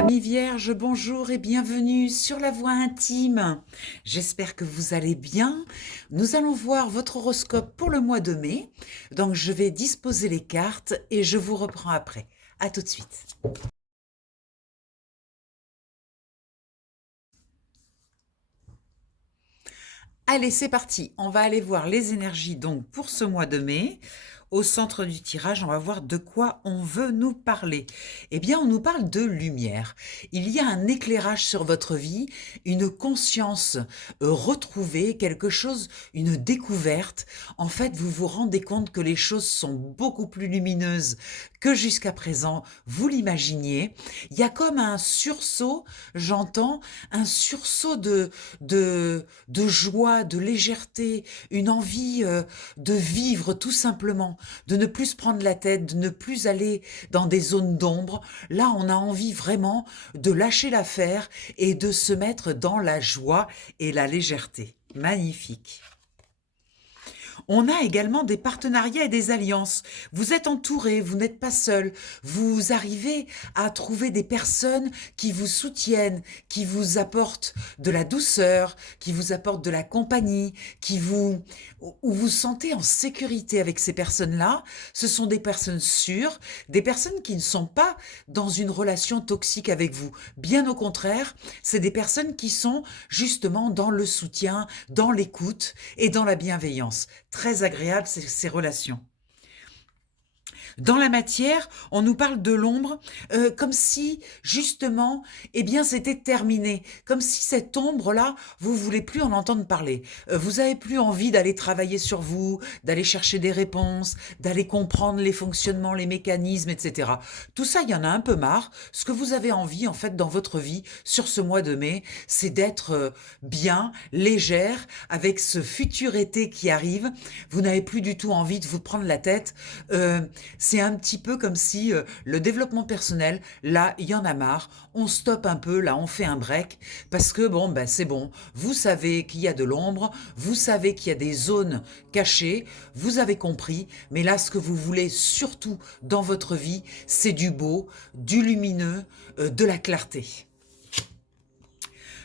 Amis vierges, bonjour et bienvenue sur la voie intime. J'espère que vous allez bien. Nous allons voir votre horoscope pour le mois de mai. Donc je vais disposer les cartes et je vous reprends après. À tout de suite. Allez, c'est parti. On va aller voir les énergies donc pour ce mois de mai. Au centre du tirage, on va voir de quoi on veut nous parler. Eh bien, on nous parle de lumière. Il y a un éclairage sur votre vie, une conscience retrouvée, quelque chose, une découverte. En fait, vous vous rendez compte que les choses sont beaucoup plus lumineuses que jusqu'à présent, vous l'imaginiez. Il y a comme un sursaut, j'entends, un sursaut de joie, de légèreté, une envie de vivre tout simplement, de ne plus se prendre la tête, de ne plus aller dans des zones d'ombre. Là, on a envie vraiment de lâcher l'affaire et de se mettre dans la joie et la légèreté. Magnifique. On a également des partenariats et des alliances. Vous êtes entouré, vous n'êtes pas seul. Vous arrivez à trouver des personnes qui vous soutiennent, qui vous apportent de la douceur, qui vous apportent de la compagnie, où vous sentez en sécurité avec ces personnes-là. Ce sont des personnes sûres, des personnes qui ne sont pas dans une relation toxique avec vous. Bien au contraire, c'est des personnes qui sont justement dans le soutien, dans l'écoute et dans la bienveillance. Très agréable ces relations. Dans la matière, on nous parle de l'ombre comme si, justement, eh bien, c'était terminé. Comme si cette ombre-là, vous voulez plus en entendre parler. Vous avez plus envie d'aller travailler sur vous, d'aller chercher des réponses, d'aller comprendre les fonctionnements, les mécanismes, etc. Tout ça, il y en a un peu marre. Ce que vous avez envie, en fait, dans votre vie, sur ce mois de mai, c'est d'être bien, légère, avec ce futur été qui arrive. Vous n'avez plus du tout envie de vous prendre la tête. C'est un petit peu comme si le développement personnel, là, il y en a marre, on stoppe un peu, là, on fait un break, parce que bon, ben c'est bon, vous savez qu'il y a de l'ombre, vous savez qu'il y a des zones cachées, vous avez compris, mais là, ce que vous voulez surtout dans votre vie, c'est du beau, du lumineux, de la clarté.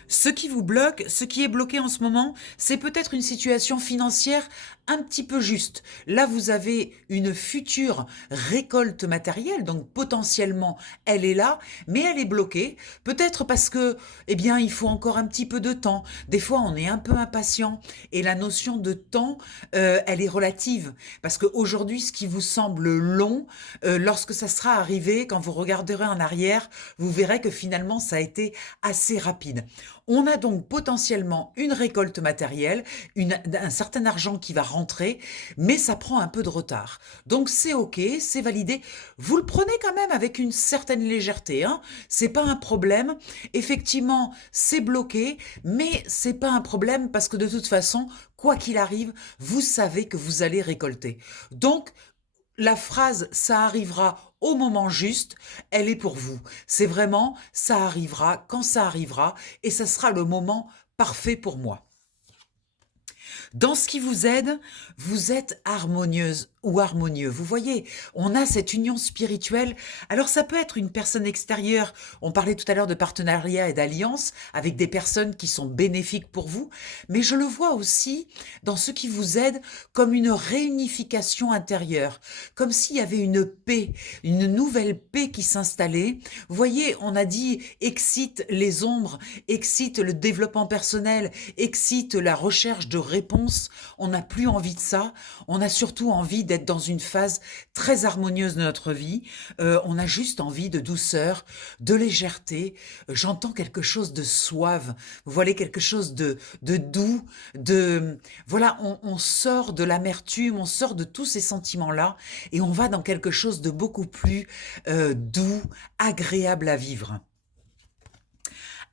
Ce qui vous bloque, ce qui est bloqué en ce moment, c'est peut-être une situation financière un petit peu juste. Là, vous avez une future récolte matérielle, donc potentiellement, elle est là, mais elle est bloquée. Peut-être parce que, eh bien, il faut encore un petit peu de temps. Des fois, on est un peu impatient et la notion de temps, elle est relative. Parce qu'aujourd'hui, ce qui vous semble long, lorsque ça sera arrivé, quand vous regarderez en arrière, vous verrez que finalement, ça a été assez rapide. On a donc potentiellement une récolte matérielle, un certain argent qui va rentrer, mais ça prend un peu de retard. Donc c'est ok, c'est validé. Vous le prenez quand même avec une certaine légèreté, hein. C'est pas un problème. Effectivement, c'est bloqué, mais c'est pas un problème parce que de toute façon, quoi qu'il arrive, vous savez que vous allez récolter. Donc, la phrase ça arrivera au moment juste, elle est pour vous. C'est vraiment ça arrivera quand ça arrivera et ça sera le moment parfait pour moi. Dans ce qui vous aide, vous êtes harmonieuse ou harmonieux. Vous voyez, on a cette union spirituelle. Alors ça peut être une personne extérieure. On parlait tout à l'heure de partenariat et d'alliance avec des personnes qui sont bénéfiques pour vous. Mais je le vois aussi dans ce qui vous aide comme une réunification intérieure. Comme s'il y avait une paix, une nouvelle paix qui s'installait. Vous voyez, on a dit excite les ombres, excite le développement personnel, excite la recherche de réponses. On n'a plus envie de ça. On a surtout envie d'être dans une phase très harmonieuse de notre vie. On a juste envie de douceur, de légèreté. J'entends quelque chose de suave. Vous voyez quelque chose de doux, voilà, on sort de l'amertume, on sort de tous ces sentiments-là et on va dans quelque chose de beaucoup plus doux, agréable à vivre.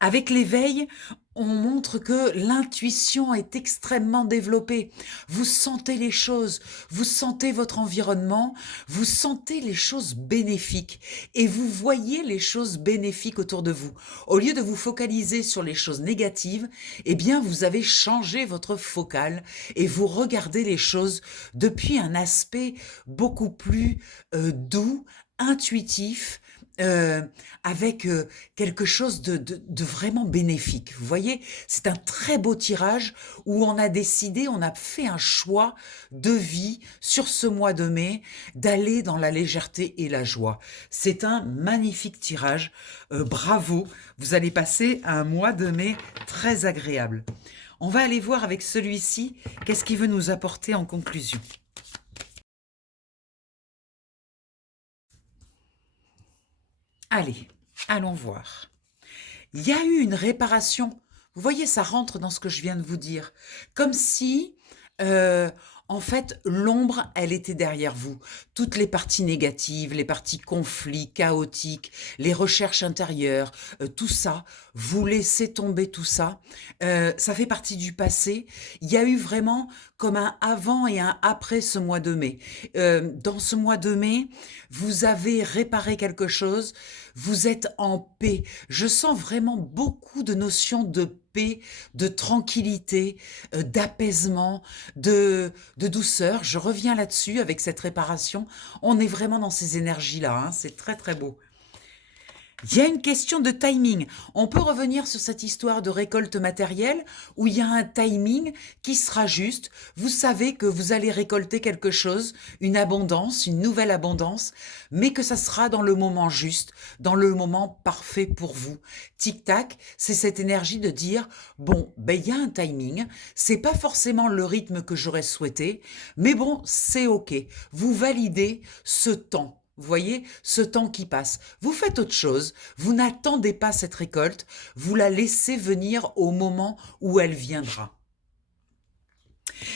Avec l'éveil, on montre que l'intuition est extrêmement développée. Vous sentez les choses, vous sentez votre environnement, vous sentez les choses bénéfiques et vous voyez les choses bénéfiques autour de vous. Au lieu de vous focaliser sur les choses négatives, eh bien vous avez changé votre focale et vous regardez les choses depuis un aspect beaucoup plus doux, intuitif heu, avec, quelque chose de vraiment bénéfique. Vous voyez? C'est un très beau tirage où on a décidé, on a fait un choix de vie sur ce mois de mai, d'aller dans la légèreté et la joie. C'est un magnifique tirage, bravo, vous allez passer un mois de mai très agréable. On va aller voir avec celui-ci, qu'est-ce qu'il veut nous apporter en conclusion? Allez, allons voir. Il y a eu une réparation. Vous voyez, ça rentre dans ce que je viens de vous dire. Comme si, heu, en fait, l'ombre, elle était derrière vous. Toutes les parties négatives, les parties conflits, chaotiques, les recherches intérieures, tout ça, vous laissez tomber tout ça. Ça fait partie du passé. Il y a eu vraiment comme un avant et un après ce mois de mai. Dans ce mois de mai, vous avez réparé quelque chose, vous êtes en paix. Je sens vraiment beaucoup de notions de paix, de tranquillité, d'apaisement, de douceur. Je reviens là-dessus avec cette réparation. On est vraiment dans ces énergies-là, hein, c'est très, très beau. Il y a une question de timing. On peut revenir sur cette histoire de récolte matérielle où il y a un timing qui sera juste. Vous savez que vous allez récolter quelque chose, une abondance, une nouvelle abondance, mais que ça sera dans le moment juste, dans le moment parfait pour vous. Tic-tac, c'est cette énergie de dire, bon, ben il y a un timing, c'est pas forcément le rythme que j'aurais souhaité, mais bon, c'est OK. Vous validez ce temps. Vous voyez, ce temps qui passe. Vous faites autre chose, vous n'attendez pas cette récolte, vous la laissez venir au moment où elle viendra.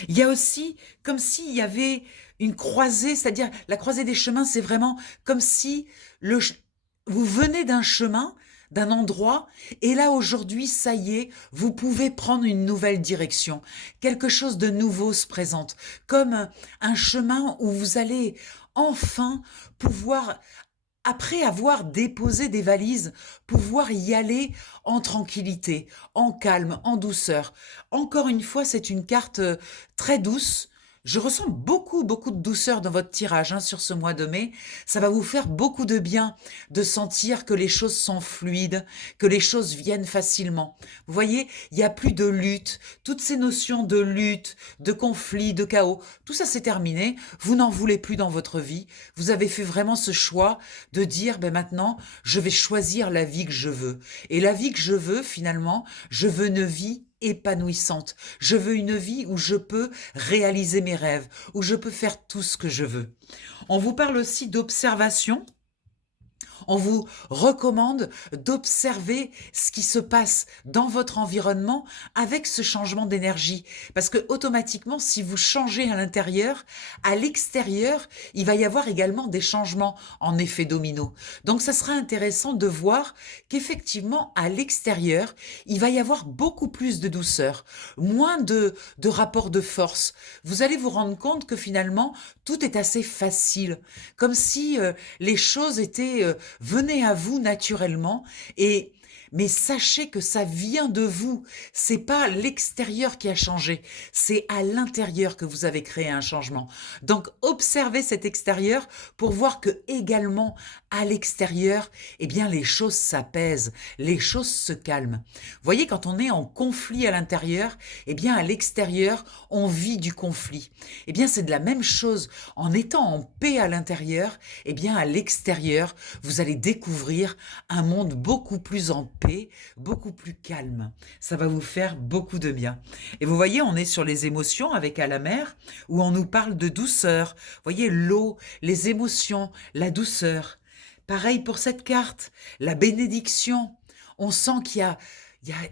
Il y a aussi comme s'il y avait une croisée, c'est-à-dire la croisée des chemins, c'est vraiment comme si vous venez d'un chemin, d'un endroit, et là aujourd'hui, ça y est, vous pouvez prendre une nouvelle direction. Quelque chose de nouveau se présente, comme un chemin où vous allez enfin pouvoir, après avoir déposé des valises, pouvoir y aller en tranquillité, en calme, en douceur. Encore une fois, c'est une carte très douce. Je ressens beaucoup, beaucoup de douceur dans votre tirage, hein, sur ce mois de mai. Ça va vous faire beaucoup de bien de sentir que les choses sont fluides, que les choses viennent facilement. Vous voyez, il n'y a plus de lutte. Toutes ces notions de lutte, de conflit, de chaos, tout ça c'est terminé. Vous n'en voulez plus dans votre vie. Vous avez fait vraiment ce choix de dire, ben maintenant, je vais choisir la vie que je veux. Et la vie que je veux, finalement, je veux une vie épanouissante. Je veux une vie où je peux réaliser mes rêves, où je peux faire tout ce que je veux. On vous parle aussi d'observation. On vous recommande d'observer ce qui se passe dans votre environnement avec ce changement d'énergie. Parce que automatiquement, si vous changez à l'intérieur, à l'extérieur, il va y avoir également des changements en effet domino. Donc ça sera intéressant de voir qu'effectivement, à l'extérieur, il va y avoir beaucoup plus de douceur, moins de rapport de force. Vous allez vous rendre compte que finalement, tout est assez facile, comme si les choses étaient venaient à vous naturellement et mais sachez que ça vient de vous. C'est pas l'extérieur qui a changé, c'est à l'intérieur que vous avez créé un changement. Donc observez cet extérieur pour voir que également à l'extérieur, eh bien les choses s'apaisent, les choses se calment. Vous voyez, quand on est en conflit à l'intérieur, eh bien à l'extérieur, on vit du conflit. Eh bien c'est de la même chose. En étant en paix à l'intérieur, eh bien à l'extérieur, vous allez découvrir un monde beaucoup plus en paix, beaucoup plus calme. Ça va vous faire beaucoup de bien. Et vous voyez, on est sur les émotions avec à la mer, où on nous parle de douceur. Vous voyez, l'eau, les émotions, la douceur. Pareil pour cette carte, la bénédiction. On sent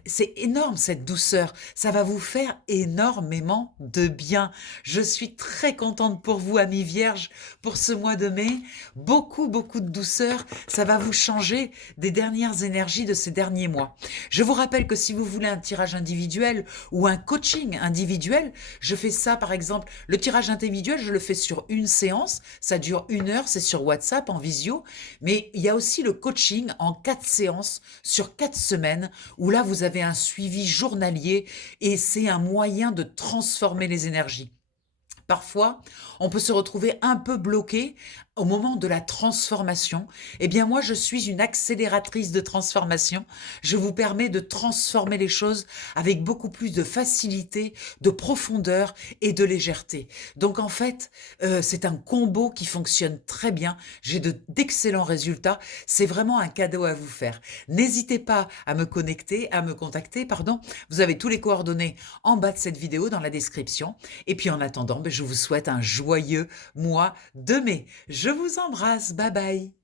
c'est énorme cette douceur. Ça va vous faire énormément de bien. Je suis très contente pour vous, amis vierges, pour ce mois de mai. Beaucoup, beaucoup de douceur. Ça va vous changer des dernières énergies de ces derniers mois. Je vous rappelle que si vous voulez un tirage individuel ou un coaching individuel, je fais ça par exemple. Le tirage individuel, je le fais sur une séance. Ça dure 1 heure, c'est sur WhatsApp en visio. Mais il y a aussi le coaching en 4 séances sur 4 semaines où là, vous avez un suivi journalier et c'est un moyen de transformer les énergies. Parfois, on peut se retrouver un peu bloqué, Au moment de la transformation, eh bien moi je suis une accélératrice de transformation. Je vous permets de transformer les choses avec beaucoup plus de facilité, de profondeur et de légèreté. Donc en fait, c'est un combo qui fonctionne très bien. J'ai d'excellents résultats. C'est vraiment un cadeau à vous faire. N'hésitez pas à me contacter, pardon. Vous avez tous les coordonnées en bas de cette vidéo dans la description. Et puis en attendant, je vous souhaite un joyeux mois de mai. Je vous embrasse, bye bye.